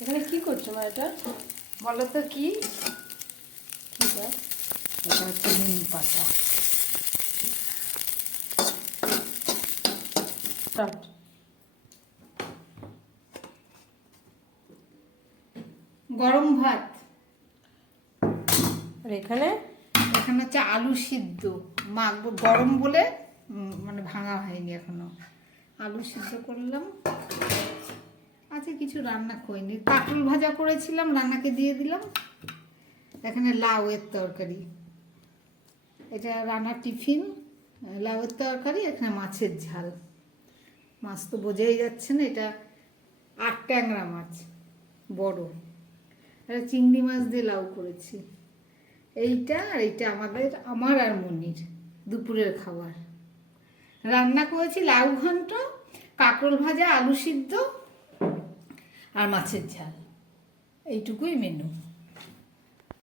এখানে কি করছো মা? এটা বলো তো কি? এটা এটা হচ্ছে নিম পাতা। স্টার্ট। গরম ভাত। আর এখানে এখানে হচ্ছে আলু সিদ্ধ মাখবো, গরম বলে মানে ভাঙা হয়নি এখনো। আলু সিদ্ধ করলাম। আজকে কিছু রান্না করিনি, কাটল ভাজা করেছিলাম, রান্নাকে দিয়ে দিলাম। এখানে লাউয়ের তরকারি, এটা রান্নার টিফিন। লাউয়ের তরকারি, এখানে মাছের ঝাল। মাছ তো বোঝাই যাচ্ছে না, এটা 8 ট্যাংরা মাছ, বড়। এটা চিংড়ি মাছ দিয়ে লাউ করেছি। এইটা আর এইটা আমার আর মনির দুপুরের খাবার। রান্না করেছি লাউ ঘন্ট, কাঁকরোল ভাজা, আলু সিদ্ধ আর মাছের ঝাল। এইটুকুই মেনু।